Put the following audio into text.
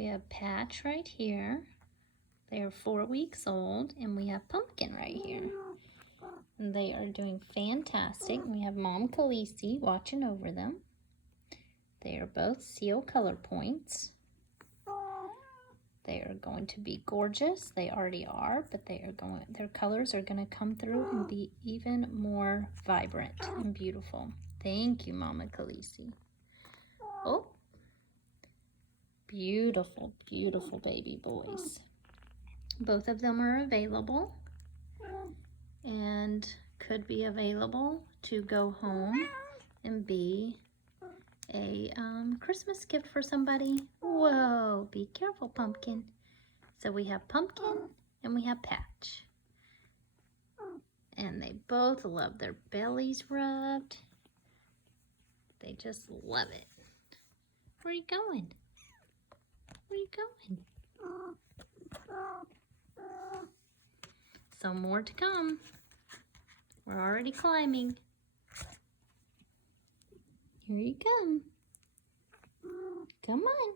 we have Patch right here. They are 4 weeks old, and we have Pumpkin right here. And they are doing fantastic. We have Mom Khaleesi watching over them. They are both seal color points. They are going to be gorgeous. They already are, but their colors are going to come through and be even more vibrant and beautiful. Thank you, Mama Khaleesi. Oh, beautiful, beautiful baby boys. Both of them are available and could be available to go home and be a Christmas gift for somebody. Whoa, be careful, Pumpkin. So we have Pumpkin and we have Patch. And they both love their bellies rubbed. They just love it. Where are you going? Where are you going? So more to come. We're already climbing. Here you come. Come on.